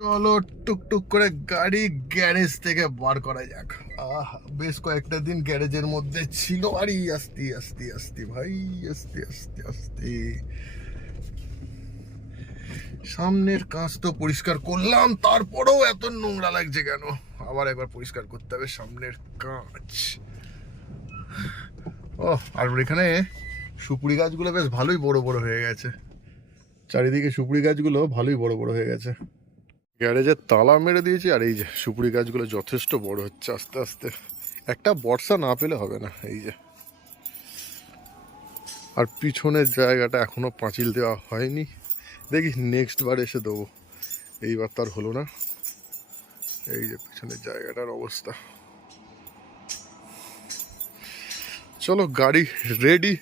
চলো টুকটুক করে গাড়ি গ্যারেজ থেকে বার করা যাক। বেশ কয়েকটা দিন গ্যারেজের মধ্যে ছিল। আরে আস্তে আস্তে আস্তে ভাই, আস্তে আস্তে আস্তে। সামনের কাঁচ তো পরিষ্কার করলাম, তারপরেও এত নোংরা লাগছে কেন? আবার একবার পরিষ্কার করতে হবে সামনের কাঁচ। ও, আর এখানে সুপুরি গাছগুলো বেশ ভালোই বড় বড় হয়ে গেছে। চারিদিকে সুপুরি গাছগুলো ভালোই বড় বড় হয়ে গেছে। গ্যারেজের তালা মেরে দিয়েছি, আর এই যে সুপুরি গাছগুলো যথেষ্ট বড় হচ্ছে আস্তে আস্তে। একটা বর্ষা না পেলে হবে না। এই যে, আর পিছনের জায়গাটা এখনো পাঁচিল দেওয়া হয়নি, দেখি নেক্সট বার এসে দেবো, এইবার তার হলো না। এই যে পিছনের জায়গাটার অবস্থা। চলো গাড়ি রেডি,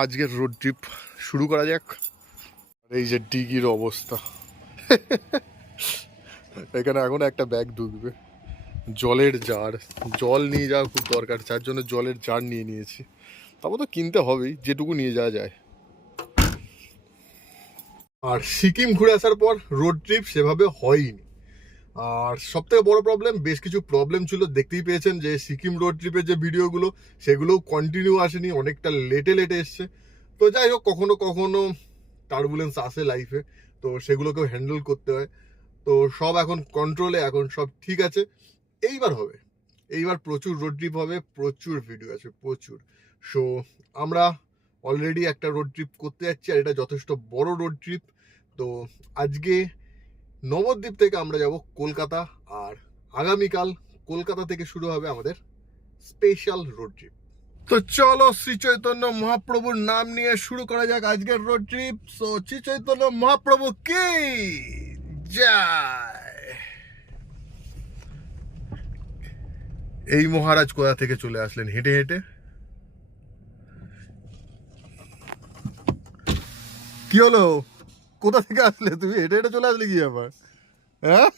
আজকের রোড ট্রিপ শুরু করা যাক। এই যে ডিগির অবস্থা, এখানে এখন একটা ব্যাগ ঢুকবে, জলের জার। জল নিয়ে যাওয়া খুব দরকার, যার জন্য জলের জার নিয়ে নিয়েছি। তারপর তো কিনতে হবেই, যেটুকু নিয়ে যাওয়া যায়। আর সিকিম ঘুরে আসার পর রোড ট্রিপ সেভাবে হয়নি। আর সব থেকে বড় প্রবলেম, বেশ কিছু প্রবলেম ছিল, দেখতেই পেয়েছেন যে সিকিম রোড ট্রিপের যে ভিডিওগুলো সেগুলোও কন্টিনিউ আসেনি, অনেকটা লেটে লেটে এসছে। তো যাই হোক, কখনো কখনো টার্বুলেন্স আসে লাইফে, তো সেগুলোকেও হ্যান্ডেল করতে হয়। তো সব এখন কন্ট্রোলে, এখন সব ঠিক আছে। এইবার হবে, এইবার প্রচুর রোড ট্রিপ হবে, প্রচুর ভিডিও আছে, প্রচুর। সো আমরা অলরেডি একটা রোড ট্রিপ করতে যাচ্ছি, আর এটা যথেষ্ট বড় রোড ট্রিপ। তো আজকে নবদ্বীপ থেকে আমরা যাব কলকাতা, আর আগামীকাল কলকাতা থেকে শুরু হবে আমাদের স্পেশাল রোড ট্রিপ। তো চলো শ্রী চৈতন্য মহাপ্রভুর নাম নিয়ে শুরু করা যাক আজকের road trip. So Shri Chaitanya Mahaprabhu কি জয়। এই মহারাজ কোথা থেকে চলে আসলেন হেঁটে হেঁটে? কি হলো, কোথা থেকে আসলে তুমি? হেঁটে হেঁটে চলে আসলে কি আবার? হ্যাঁ,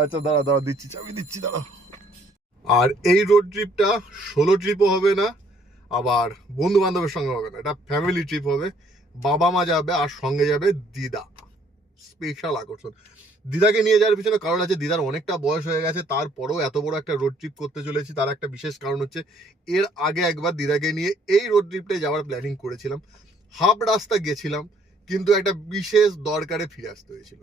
আচ্ছা দাঁড়া দাঁড়া, দিচ্ছি চাবি দিচ্ছি, দাঁড়া। আর এই রোড ট্রিপটা সোলো ট্রিপও হবে না, আবার বন্ধু বান্ধবের সঙ্গে হবে না, এটা ফ্যামিলি ট্রিপ হবে। বাবা মা যাবে, আর সঙ্গে যাবে দিদা। স্পেশাল আকর্ষণ। দিদাকে নিয়ে যাওয়ার পিছনে কারণ আছে, দিদার অনেকটা বয়স হয়ে গেছে, তারপরেও এত বড় একটা রোড ট্রিপ করতে চলেছি। তার একটা বিশেষ কারণ হচ্ছে, এর আগে একবার দিদাকে নিয়ে এই রোড ট্রিপটায় যাওয়ার প্ল্যানিং করেছিলাম। হাফ রাস্তা গেছিলাম, কিন্তু একটা বিশেষ দরকারে ফিরে আসতে হয়েছিল।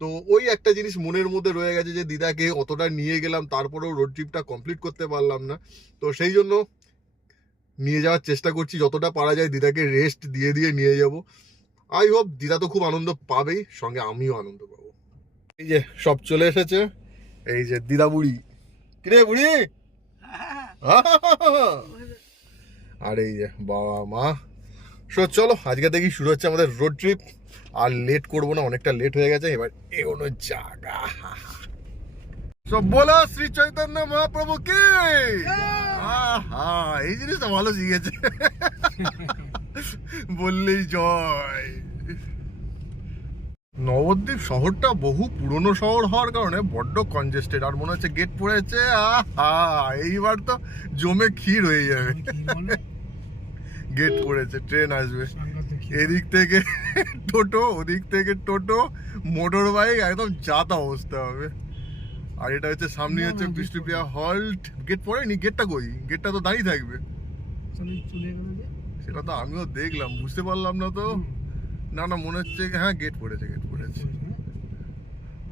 তো ওই একটা জিনিস মনের মধ্যে রয়ে গেছে যে দিদাকে অতটা নিয়ে গেলাম, তারপরেও রোড ট্রিপটা কমপ্লিট করতে পারলাম না। তো সেই জন্য নিয়ে যাওয়ার চেষ্টা করছি, যতটা পারা যায় দিদাকে রেস্ট দিয়ে দিয়ে নিয়ে যাব। আই হোপ দিদা তো খুব আনন্দ পাবেই, সঙ্গে আমিও আনন্দ পাবো। এই যে সব চলে এসেছে, এই যে দিদা বুড়ি। কিরে বুড়ি, আর এই যে বাবা মা। সো চলো আজকে দেখি শুরু হচ্ছে আমাদের রোড ট্রিপ। আর লেট করবো না, অনেকটা লেট হয়ে গেছে, এবার এগোনো জায়গা। সব বলো শ্রী চৈতন্য মহাপ্রভু কি। এই জিনিসটা ভালো শিখেছে, বললেই জয়। নবদ্বীপ শহরটা বহু পুরনো শহর হওয়ার কারণে বড্ড কনজেস্টেড, আর মনে হচ্ছে গেট পড়েছে। এইবার তো জমে ক্ষীর হয়ে যাবে। গেট পড়েছে, ট্রেন আসবে, এদিক থেকে টোটো, ওদিক থেকে টোটো, মোটর বাইক, একদম যাতা অবস্থা হবে। আর এটা হচ্ছে সামনে হচ্ছে বিষ্ণুপ্রিয়া হল্ট। গেট পড়েনি, গেটটা কই? গেটটা তো দাঁড়িয়ে থাকবে। সেটা তো আমিও দেখলাম, বুঝতে পারলাম না তো। না না, মনে হচ্ছে হ্যাঁ গেট পড়েছে, গেট পড়েছে,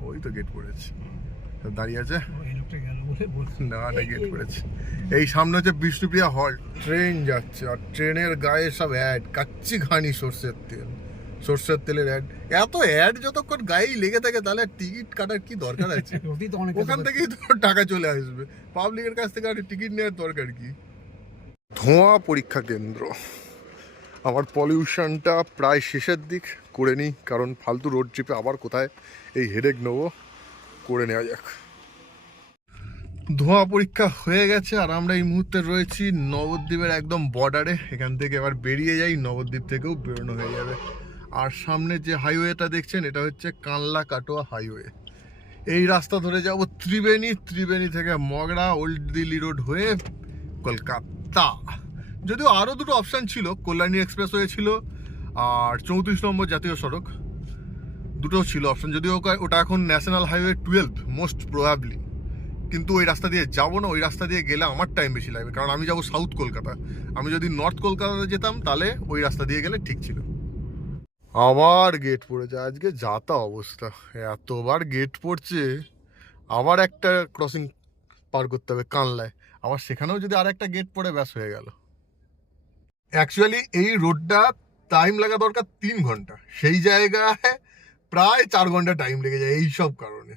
ওই তো গেট পড়েছে, দাঁড়িয়ে আছে। না না, গেট পড়েছে। এই সামনে হচ্ছে বিষ্ণুপ্রিয়া হল্ট, ট্রেন যাচ্ছে, আর ট্রেনের গায়ে সব অ্যাড, কাচ্চি ঘানি সর্ষের তেল, সর্ষের তেলের অ্যাড। এত অ্যাড যতক্ষণ গায়েই লেগে থাকে, তাহলে টিকিট কাটার কি দরকার আছে? ওখান থেকেই তো টাকা চলে আসবে, পাবলিকের কাছ থেকে আর টিকিট নেওয়ার দরকার কি? ধোঁয়া পরীক্ষা কেন্দ্র। আমার পলিউশনটা প্রায় শেষের দিক, করে নিই, কারণ ফালতু রোড ট্রিপে আবার কোথায় এই হেডেক নেবো, করে নেওয়া যাক। ধোঁয়া পরীক্ষা হয়ে গেছে, আর আমরা এই মুহূর্তে রয়েছি নবদ্বীপের একদম বর্ডারে। এখান থেকে এবার বেরিয়ে যাই, নবদ্বীপ থেকেও বেরোনো হয়ে যাবে। আর সামনে যে হাইওয়েটা দেখছেন, এটা হচ্ছে কানলা কাটোয়া হাইওয়ে। এই রাস্তা ধরে যাব ত্রিবেণী, ত্রিবেণী থেকে মগরা, ওল্ড দিল্লি রোড হয়ে কলকাতা। যদিও আরও দুটো অপশান ছিল, কল্যাণী এক্সপ্রেসওয়ে ছিল, আর 34 নম্বর জাতীয় সড়ক। দুটো ছিল অপশন, যদিও ওটা এখন ন্যাশনাল হাইওয়ে 12 মোস্ট প্রবাবলি, কিন্তু ওই রাস্তা দিয়ে যাবো না। ওই রাস্তা দিয়ে গেলে আমার টাইম বেশি লাগবে, কারণ আমি যাবো সাউথ কলকাতা। আমি যদি নর্থ কলকাতাতে যেতাম তাহলে ওই রাস্তা দিয়ে গেলে ঠিক ছিল। আবার গেট পড়েছে, আজকে যাতা অবস্থা, এতবার গেট পড়ছে। আবার একটা ক্রসিং পার করতে হবে কানলায়, আবার সেখানেও যদি আর একটা গেট পড়ে ব্যাস হয়ে গেল। অ্যাকচুয়ালি এই রোডটা টাইম লাগা দরকার 3 ঘন্টা, সেই জায়গায় প্রায় 4 ঘন্টা টাইম লেগে যায় এইসব কারণে।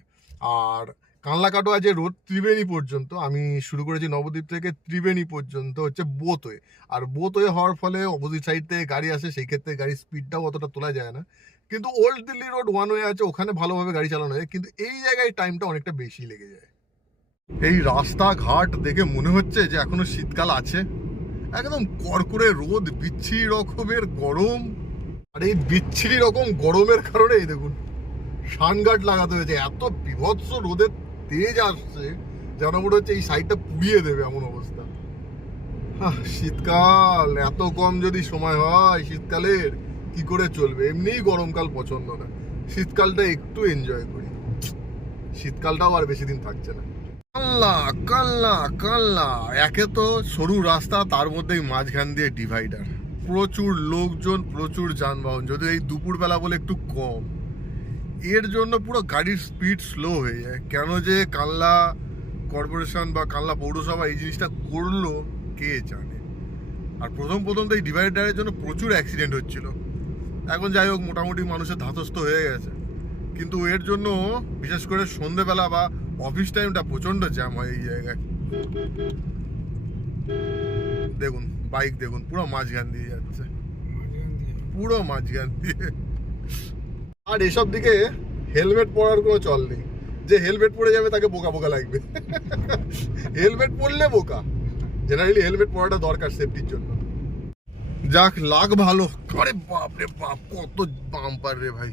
আর কানলা কাটোয়া যে রোড ত্রিবেণী পর্যন্ত, আমি শুরু করেছি নবদ্বীপ থেকে ত্রিবেণী পর্যন্ত হচ্ছে বোথওয়ে। আর বোথওয়ে হওয়ার ফলে অপোজিট সাইড থেকে গাড়ি আসে, সেই ক্ষেত্রে গাড়ির স্পিডটাও অতটা তোলা যায় না। কিন্তু old Delhi road one way আছে, ওখানে ভালোভাবে গাড়ি চালানো যায়, কিন্তু এই জায়গায় টাইমটা অনেকটা বেশি লেগে যায়। এই রাস্তাঘাট দেখে মনে হচ্ছে যে এখনো শীতকাল আছে। একদম কড়কড়ে রোদ, বিচ্ছিরি রকমের গরম। আর এই বিচ্ছিরি রকম গরমের কারণে এই দেখুন সানগার্ড লাগাতে হয়েছে। এত বিভৎস রোদের তেজ আসছে যেন মনে হচ্ছে এই সাইডটা পুড়িয়ে দেবে, এমন অবস্থা। শীতকাল এত কম যদি সময় হয় শীতকালের, কি করে চলবে? এমনিই গরমকাল পছন্দ না, শীতকালটা একটু এনজয় করি। শীতকালটাও আর বেশি দিন থাকছে না। কাল্লা কাল্লা কাল্লা, একে তো সরু রাস্তা, তার মধ্যেই মাঝখান দিয়ে ডিভাইডার, প্রচুর লোকজন, প্রচুর যানবাহন। যদিও এই দুপুরবেলা বলে একটু কম, এর জন্য পুরো গাড়ির স্পিড স্লো হয়ে যায়। কেন যে কানলা কর্পোরেশন বা কানলা পৌরসভা এই জিনিসটা করলো কে জানে। আর প্রথম তো এই ডিভাইডারের জন্য প্রচুর অ্যাক্সিডেন্ট হচ্ছিল। এখন যাই হোক, মোটামুটি মানুষের ধাতস্থ হয়ে গেছে, কিন্তু এর জন্য বিশেষ করে সন্ধ্যেবেলা বা অফিস টাইমটা প্রচন্ড জ্যাম হয় এই জায়গায়। দেখুন বাইক, দেখুন পুরো মাঝখান দিয়ে যাচ্ছে, পুরো মাঝখান দিয়ে। আর এসব দিকে হেলমেট পরার কোনো চল নেই, যে হেলমেট পরে যাবে তাকে বোকা বোকা লাগবে। হেলমেট পরলে বোকা, জেনারেলি হেলমেট পরাটা দরকার সেফটির জন্য। যাক, লাগ ভালো। আরে বাপ রে বাপ, কত বাম্পার রে ভাই,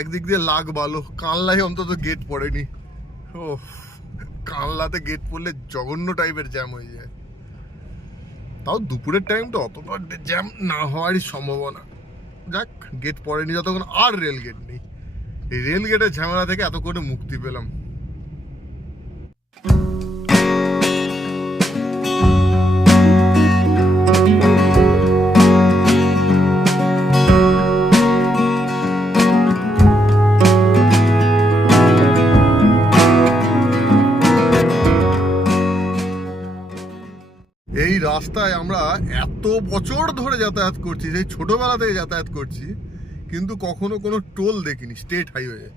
একদিক দিয়ে লাগ ভালো, কানলায় অন্তত গেট পড়েনি। ও, কানলাতে গেট পড়লে জঘন্য টাইপের জ্যাম হয়ে যায়। তাও দুপুরের টাইমটা অতটা জ্যাম না হওয়ারই সম্ভাবনা। যাক, গেট পড়েনি যতক্ষণ, আর রেল গেট নেই। এই রেল গেটের ঝামেলা থেকে এত করে মুক্তি পেলাম। এই রাস্তায় আমরা এত বছর ধরে যাতায়াত করছি, সেই ছোটবেলা থেকে যাতায়াত করছি, কিন্তু কখনো কোনো টোল দেখিনি স্টেট হাইওয়ে।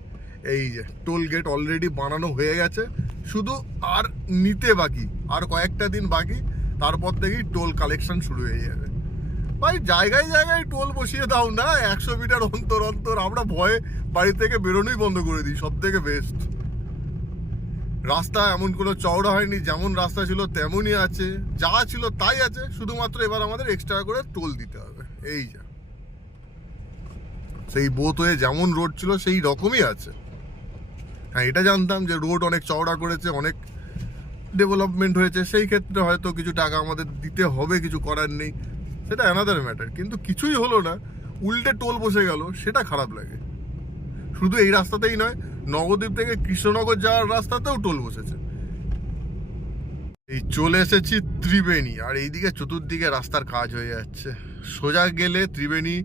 এই যে টোল গেট অলরেডি বানানো হয়ে গেছে, শুধু আর নিতে বাকি, আর কয়েকটা দিন বাকি, তারপর থেকেই টোল কালেকশন শুরু হয়ে যাবে। ভাই জায়গায় জায়গায় টোল বসিয়ে দাও না, 100 মিটার অন্তর অন্তর। আমরা ভয়ে বাড়ি থেকে বেরোনোই বন্ধ করে দিই, সব থেকে বেস্ট। রাস্তা এমন কোনো চওড়া হয়নি, যেমন রাস্তা ছিল তেমনই আছে, যা ছিল তাই আছে, শুধুমাত্র এবার আমাদের এক্সট্রা করে টোল দিতে হবে। এই যা, সেই বোথওয়ে যেমন রোড ছিল সেই রকমই আছে। হ্যাঁ, এটা জানতাম যে রোড অনেক চওড়া করেছে, অনেক ডেভেলপমেন্ট হয়েছে, সেই ক্ষেত্রে হয়তো কিছু টাকা আমাদের দিতে হবে, কিছু করার নেই, সেটা অ্যানাদার ম্যাটার। কিন্তু কিছুই হলো না, উল্টে টোল বসে গেল, সেটা খারাপ লাগে। শুধু এই রাস্তাতেই নয়, নবদ্বীপ থেকে কৃষ্ণনগর যাওয়ার রাস্তাতেও টোল বসেছে। এই চলে এসেছি ত্রিবেণী, আর এইদিকে চতুর্দিকে রাস্তার কাজ হয়ে যাচ্ছে। সোজা গেলে ত্রিবেণী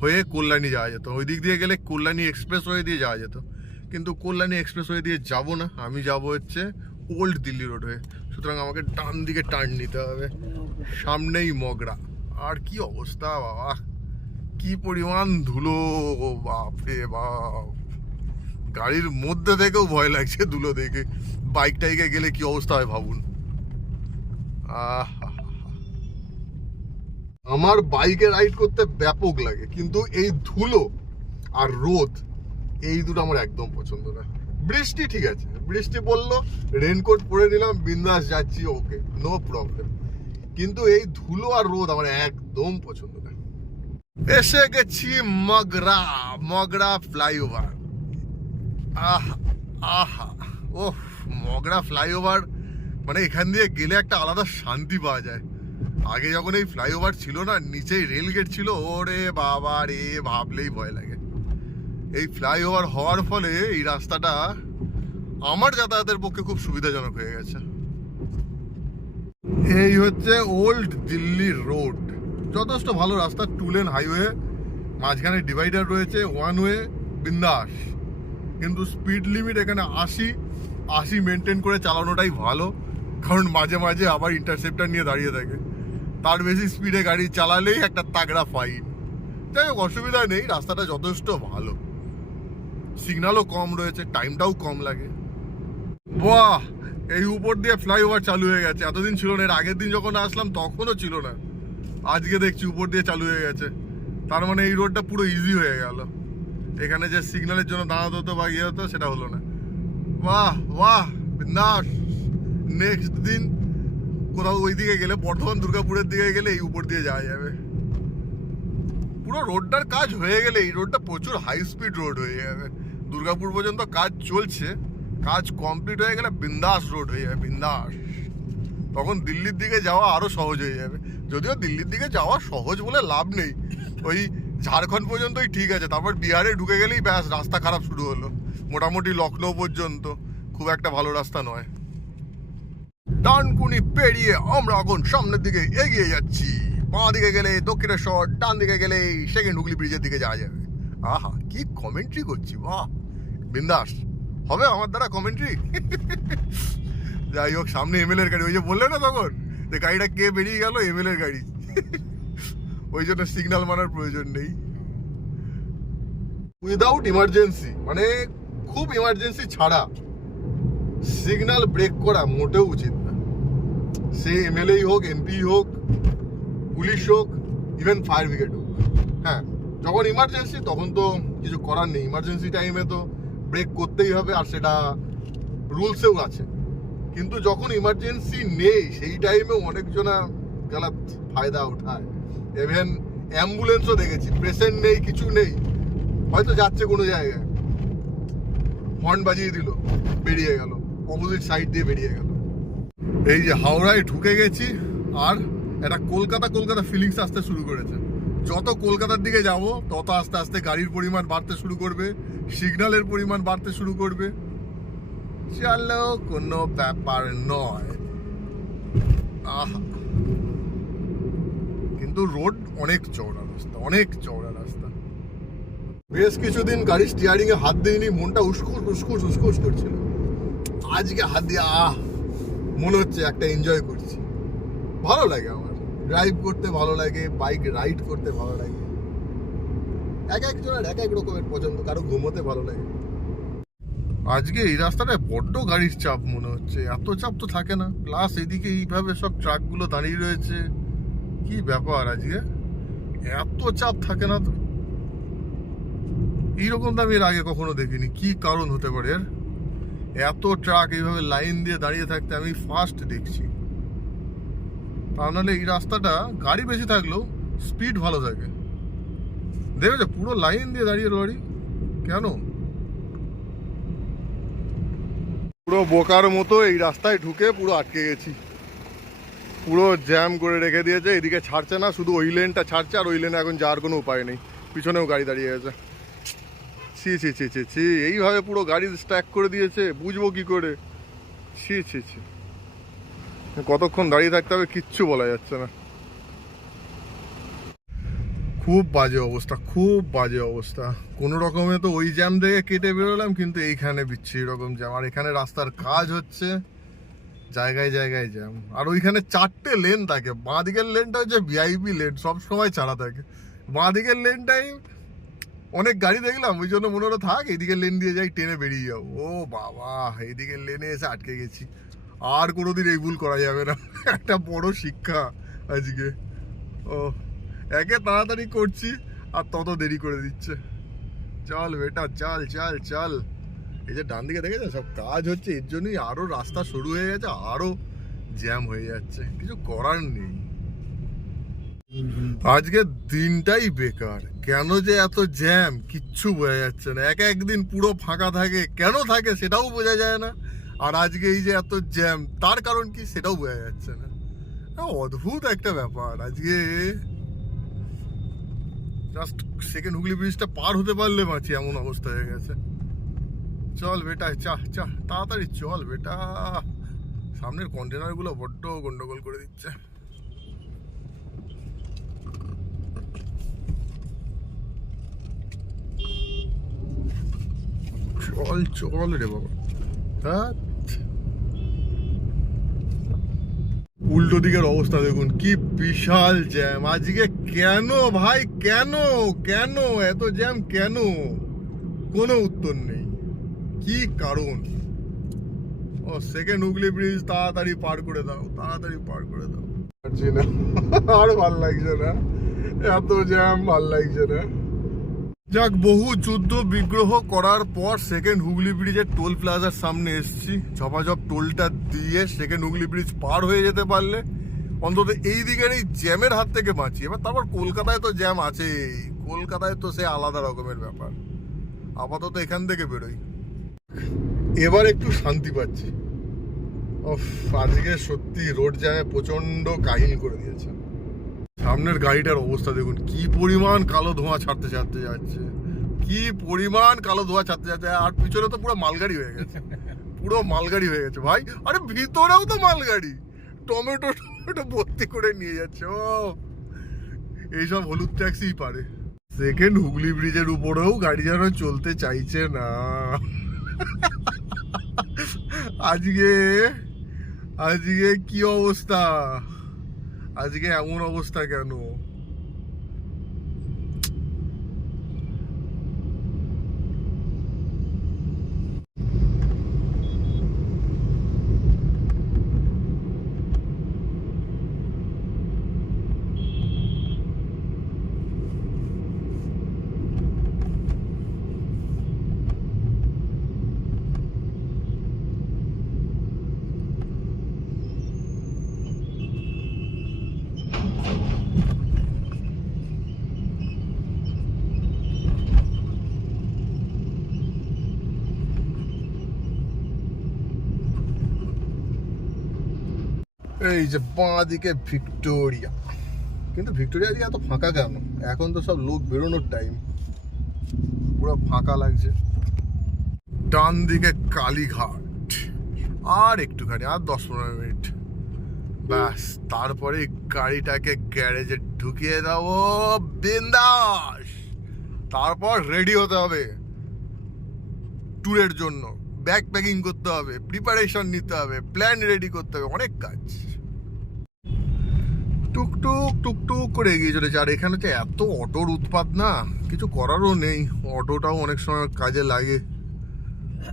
হয়ে কল্যাণী যাওয়া যেত, ওই দিক দিয়ে গেলে কল্যাণী এক্সপ্রেস ওয়ে দিয়ে যাওয়া যেত, কিন্তু কল্যাণী এক্সপ্রেস ওয়ে দিয়ে যাবো না, আমি যাব হচ্ছে ওল্ড দিল্লি রোড হয়ে। সুতরাং আমাকে ডান দিকে টার্ন নিতে হবে, সামনেই মগরা। আর কি অবস্থা বাবা, কি পরিমাণ ধুলো, বাপরে বাপ। গাড়ির মধ্যে থেকেও ভয় লাগছে ধুলো দেখে, বাইক টাইকে গেলে কি অবস্থা হয় ভাবুন। আমার বাইকে রাইড করতে ব্যাপক লাগে, কিন্তু এই ধুলো আর রোদ, এই দুটো আমার একদম পছন্দ না। বৃষ্টি ঠিক আছে, বৃষ্টি পড়লো, রেনকোট পরে নিলাম, বিন্দাস যাচ্ছি, ওকে, নো প্রবলেম। কিন্তু এই ধুলো আর রোদ আমার একদম পছন্দ না। এসে গেছি মগরা, মগরা ফ্লাইওভার। আহা আহা, ওহ, মগরা ফ্লাইওভার, মানে এখান দিয়ে গেলে একটা আলাদা শান্তি পাওয়া যায়। আগে যখন এই ফ্লাইওভার ছিল না, নিচেই রেল গেট ছিল, ওরে বাবা রে, ভাবলেই ভয় লাগে। এই ফ্লাইওভার হওয়ার ফলে এই রাস্তাটা আমার যাতায়াতের পক্ষে খুব সুবিধাজনক হয়ে গেছে। এই হচ্ছে ওল্ড দিল্লি রোড, যথেষ্ট ভালো রাস্তা, 2 লেন হাইওয়ে, মাঝখানে ডিভাইডার রয়েছে, 1 ওয়ে, বিন্দাস। কিন্তু স্পিড লিমিট এখানে 80 মেনটেন করে চালানোটাই ভালো, কারণ মাঝে মাঝে আবার ইন্টারসেপ্টার নিয়ে দাঁড়িয়ে থাকে, তার বেশি স্পিডে গাড়ি চালালেই একটা তাগড়া ফাইন। যাই হোক, অসুবিধা নেই, রাস্তাটা যথেষ্ট ভালো, সিগন্যালও কম রয়েছে, টাইমটাও কম লাগে। বাহ, এই উপর দিয়ে ফ্লাইওভার চালু হয়ে গেছে, এতদিন ছিল না, এর আগের দিন যখন আসলাম তখনও ছিল না, আজকে দেখছি উপর দিয়ে চালু হয়ে গেছে। তার মানে এই রোডটা পুরো ইজি হয়ে গেল, এখানে যে সিগন্যালের জন্য দাঁড়াতে হতো বা ইয়ে হতো সেটা হলো না। বাহ বাহ, বিন্দাস। নেক্সট দিন কোথাও ওই দিকে গেলে, বর্ধমান দুর্গাপুরের দিকে গেলে এই উপর দিয়ে যাওয়া যাবে। পুরো রোডটার কাজ হয়ে গেলে এই রোডটা প্রচুর হাই স্পিড রোড হয়ে যাবে। দুর্গাপুর পর্যন্ত কাজ চলছে, কাজ কমপ্লিট হয়ে গেলে বিন্দাস রোড হয়ে যাবে, বিন্দাস। তখন দিল্লির দিকে যাওয়া আরো সহজ হয়ে যাবে। যদিও দিল্লির দিকে যাওয়া সহজ বলে লাভ নেই, ওই ঝাড়খণ্ড পর্যন্তই ঠিক আছে, তারপর বিহারে ঢুকে গেলেই ব্যাস রাস্তা খারাপ শুরু হলো। মোটামুটি লখনৌ পর্যন্ত খুব একটা ভালো রাস্তা নয়। ডানকুনি পেরিয়ে আমরা এখন সামনের দিকে এগিয়ে যাচ্ছি। বাঁ দিকে গেলে দক্ষিণেশ্বর, ডান দিকে গেলে সেকেন্ড হুগলি ব্রিজের দিকে যাওয়া যাবে। আহা, কি কমেন্ট্রি করছি, বাহ, বিন্দাস। হবে আমার দ্বারা কমেন্ট্রি? যাই হোক, সামনে এমএলএ এর গাড়ি, ওই যে বললে না তখন যে গাড়িটা কে বেরিয়ে গেল, এমএলএ এর গাড়ি। ওই জন্য সিগন্যাল মানার প্রয়োজন নেই। উইদাউট ইমার্জেন্সি, মানে খুব ইমার্জেন্সি ছাড়া সিগন্যাল ব্রেক করা মোটেও উচিত না। সে এমএলএ হোক, এমপি হোক, পুলিশ হোক, ইভেন ফায়ার ব্রিগেড হোক। হ্যাঁ, যখন ইমার্জেন্সি তখন তো কিছু করার নেই, ইমার্জেন্সি টাইমে তো ব্রেক করতেই হবে, আর সেটা রুলসেও আছে। কিন্তু যখন ইমার্জেন্সি নেই সেই টাইমেও অনেকজনা গলত ফায়দা উঠায়। ইভেন অ্যাম্বুলেন্সও দেখেছি, পেশেন্ট নেই, কিছু নেই, হয়তো যাচ্ছে কোনো জায়গায়, হর্ন বাজিয়ে দিল, বেরিয়ে গেল, অপোজিট সাইড দিয়ে বেরিয়ে গেল। এই যে হাওড়ায় ঢুকে গেছি, আর একটা কলকাতা কলকাতা ফিলিংস আসতে শুরু করেছে। যত কলকাতার দিকে যাব তত আস্তে আস্তে গাড়ির পরিমাণ বাড়তে শুরু করবে, সিগন্যালের পরিমাণ বাড়তে শুরু করবে। চলো, কোনো ব্যাপার নয়। আহা, কিন্তু রোড অনেক চওড়া রাস্তা, অনেক চওড়া রাস্তা। বেশ কিছুদিন গাড়ি স্টিয়ারিং এ হাত দিইনি, মনটা উস্কুস উস্কুস উস্কুস করছিল। আজকে হাত দিয়ে মনে হচ্ছে একটা এনজয় করছি। ভালো লাগে আমার, ড্রাইভ করতে ভালো লাগে, বাইক রাইড করতে ভালো লাগে। এক একজনের এক এক রকমের পছন্দ, কারো ঘুমোতে ভালো লাগে। আজকে এই রাস্তাটায় বড্ড গাড়ির চাপ মনে হচ্ছে, এত চাপ তো থাকে না। প্লাস এদিকে এইভাবে সব ট্রাকগুলো দাঁড়িয়ে রয়েছে, কি ব্যাপার আজকে এত চাপ থাকে না তো। এইরকম তো আমি এর আগে কখনো দেখিনি, কি কারণ হতে পারে এর? এত ট্রাক এইভাবে লাইন দিয়ে দাঁড়িয়ে থাকতে আমি ফার্স্ট দেখছি। তা নাহলে এই রাস্তাটা গাড়ি বেশি থাকলেও স্পিড ভালো থাকে। দেখেছো পুরো লাইন দিয়ে দাঁড়িয়ে লরি, কেন? পুরো বোকার মতো এই রাস্তায় ঢুকে পুরো আটকে গেছি, পুরো জ্যাম করে রেখে দিয়েছে। এদিকে ছাড়ছে না, শুধু ওই লেনটা ছাড়ছে, আর ওই লেনে এখন যাওয়ার কোনো উপায় নেই, পিছনেও গাড়ি দাঁড়িয়ে গেছে। ছি ছি ছি ছি ছি, এইভাবে পুরো গাড়ি স্ট্যাক করে দিয়েছে, বুঝবো কি করে? ছি ছি ছি, কতক্ষণ দাঁড়িয়ে থাকতে হবে কিচ্ছু বলা যাচ্ছে না। খুব বাজে অবস্থা, খুব বাজে অবস্থা। কোনো রকমে তো ওই জ্যাম থেকে কেটে বেরোলাম, কিন্তু এইখানে বিচ্ছিরি রকম জ্যাম। আর এখানে রাস্তার কাজ হচ্ছে, জায়গায় জায়গায় জ্যাম। আর ওইখানে 4টে লেন থাকে, বাঁ দিকের লেনটা হচ্ছে ভিআইপি লেন, সব সময় ছাড়া থাকে। বাঁ দিকের লেনটাই অনেক গাড়ি দেখলাম, ওই জন্য মনে হলো থাক এইদিকের লেন দিয়ে যাই, ট্রেনে বেরিয়ে যাবো। ও বাবা, এইদিকের লেনে এসে আটকে গেছি। আর কোনোদিন এই ভুল করা যাবে না, একটা বড় শিক্ষা আজকে। ও, একে তাড়াতাড়ি করছি আর তত দেরি করে দিচ্ছে। চল বেটা, চল চল চল। এই যে ডান দিকে দেখেছো সব কাজ হচ্ছে, এর জন্যই আরো রাস্তা শুরু হয়ে গেছে, আরো জ্যাম হয়ে যাচ্ছে, কিছু করার নেই। আজকে দিনটাই বেকার, কেন যে এত জ্যাম কিচ্ছু বোঝা যাচ্ছে না। এক একদিন পুরো ফাঁকা থাকে, কেন থাকে সেটাও বোঝা যায় না। আর আজকে এই যে এত জ্যাম, তার কারণ কি সেটাও বোঝা যাচ্ছে না। অদ্ভুত একটা ব্যাপার আজকে। জাস্ট সেকেন্ড হুগলি ব্রিজটা পার হতে পারলে বাঁচি, এমন অবস্থা হয়ে গেছে। চল বেটা, চা তাড়াতাড়ি চল বেটা, সামনের কন্টেনারগুলো বড্ড গন্ডগোল করে দিচ্ছে। চল চল রে বাবা। উল্টো দিকের অবস্থা দেখুন, কি বিশাল জ্যাম আজকে। কেন ভাই, কেন কেন এত জ্যাম কেন? কোনো উত্তর নেই। কি কারণ? ও সেকেন্ড হুগলি ব্রিজ তাড়াতাড়ি পার করে দাও, তাড়াতাড়ি পার করে দাও। পারছি না, আর ভাল লাগছে না, এত জ্যাম ভাল লাগছে না। যাক, বহু যুদ্ধ বিগ্রহ করার পর সেকেন্ড হুগলি ব্রিজের টোল প্লাজার সামনে এসেছি। ঝপাঝপ টোলটা দিয়ে সেকেন্ড হুগলি ব্রিজ পার হয়ে যেতে পারলে অন্তত এই দিকের এই জ্যামের হাত থেকে বাঁচি। এবার তারপর কলকাতায় তো জ্যাম আছেই, কলকাতায় তো সে আলাদা রকমের ব্যাপার। আপাতত এখান থেকে বেরোই, এবার একটু শান্তি পাচ্ছি। আজকে সত্যি রোড জ্যামে প্রচন্ড কাহিনী করে দিয়েছে। সামনের গাড়িটার অবস্থা দেখুন, কি পরিমাণ কালো ধোঁয়া ছাড়তে ছাড়তে যাচ্ছে, কি পরিমাণ কালো ধোঁয়া ছাড়তে যাচ্ছে। আর পিছনে তো পুরো মালগাড়ি হয়ে গেছে, পুরো মালগাড়ি হয়ে গেছে ভাই। আরে ভিতরেও তো মালগাড়ি, টমেটো টমেটো ভর্তি করে নিয়ে যাচ্ছে। ও এইসব হলুদ ট্যাক্সি পারে। সেকেন্ড হুগলি ব্রিজের উপরেও গাড়ি যেন চলতে চাইছে না। আজকে আজকে কি অবস্থা, আজকে এমন অবস্থা কেন? এই যে বাঁ দিকে ভিক্টোরিয়া, কিন্তু ভিক্টোরিয়া দিকে এত ফাঁকা কেন? এখন তো সব লোক বেরোনোর টাইম, পুরো ফাঁকা লাগছে। ডান দিকে কালীঘাট, আর একটুখানি, আর 10-15 মিনিট ব্যাস, তারপরে গাড়িটাকে গ্যারেজে ঢুকিয়ে দেবো বিন্দাস। তারপর রেডি হতে হবে ট্যুরের জন্য, ব্যাগ প্যাকিং করতে হবে, প্রিপারেশন নিতে হবে, প্ল্যান রেডি করতে হবে, অনেক কাজ। টুকটুক টুকটুক করে এগিয়ে চলেছে। আর এখানে তো এত অটোর উৎপাত না, কিছু করারও নেই, অটোটাও অনেক সময় কাজে লাগে।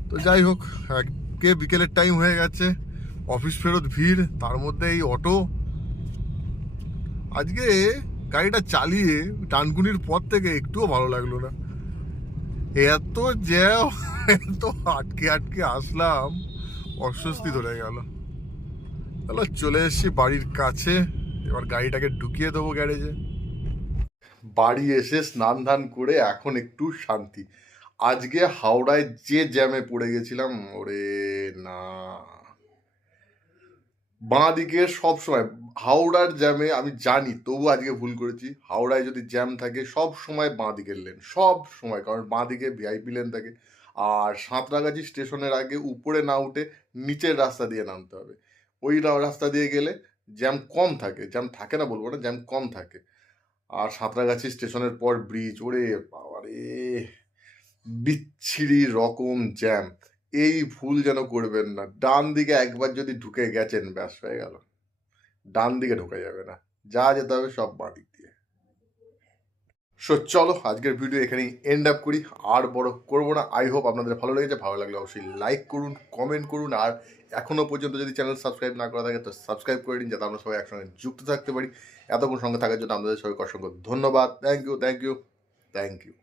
তো যাই হোক, আজকে বিকেলের টাইম হয়ে গেছে, অফিস ফেরত ভিড়, তার মধ্যে এই অটো। আজকে গাড়িটা চালিয়ে ডানকুনির পর থেকে একটুও ভালো লাগলো না, এত জ্যাম, এত আটকে আটকে আসলাম, অস্বস্তি ধরে গেল। তাহলে চলে এসেছি বাড়ির কাছে, এবার গাড়িটাকে ঢুকিয়ে দেবো গ্যারেজে। বাড়ি এসে স্নান ধান করে এখন একটু শান্তি। আজকে হাওড়ায় যে জ্যামে পড়ে গেছিলাম, ওরে না, বাঁ দিকে সব সময় হাওড়ার জ্যামে, আমি জানি তবু আজকে ভুল করেছি। হাওড়ায় যদি জ্যাম থাকে সব সময় বাঁ দিকের লেন, সব সময়, কারণ বাঁ দিকে ভিআইপি লেন থাকে। আর সাঁতরাগাছি স্টেশনের আগে উপরে না উঠে নিচের রাস্তা দিয়ে নামতে হবে, ওই রাস্তা দিয়ে গেলে জ্যাম কম থাকে, জ্যাম থাকে না বলবো না, জ্যাম কম থাকে। আর সাঁতরাগাছি স্টেশনের পর ব্রিজ, ওরে বাবারে, বিচ্ছিরি রকম জ্যাম। এই ভুল যেন করবেন না, ডান দিকে একবার যদি ঢুকে গেছেন ব্যাস হয়ে গেল, ডান দিকে ঢোকা যাবে না, যা যেতে হবে সব বাঁ দিক দিয়ে। সো চলো আজকের ভিডিও এখানেই এন্ড আপ করি, আর বড় করবো না। আই হোপ আপনাদের ভালো লেগেছে, ভালো লাগলে অবশ্যই লাইক করুন, কমেন্ট করুন, আর এখনো পর্যন্ত যদি চ্যানেল সাবস্ক্রাইব না করা থাকে তো সাবস্ক্রাইব করে দিন, যাতে আমরা সবাই একসঙ্গে যুক্ত থাকতে পারি। এতক্ষণ সঙ্গে থাকার জন্য আপনাদের সবাইকে অসংখ্য ধন্যবাদ। Thank you, thank you, thank you.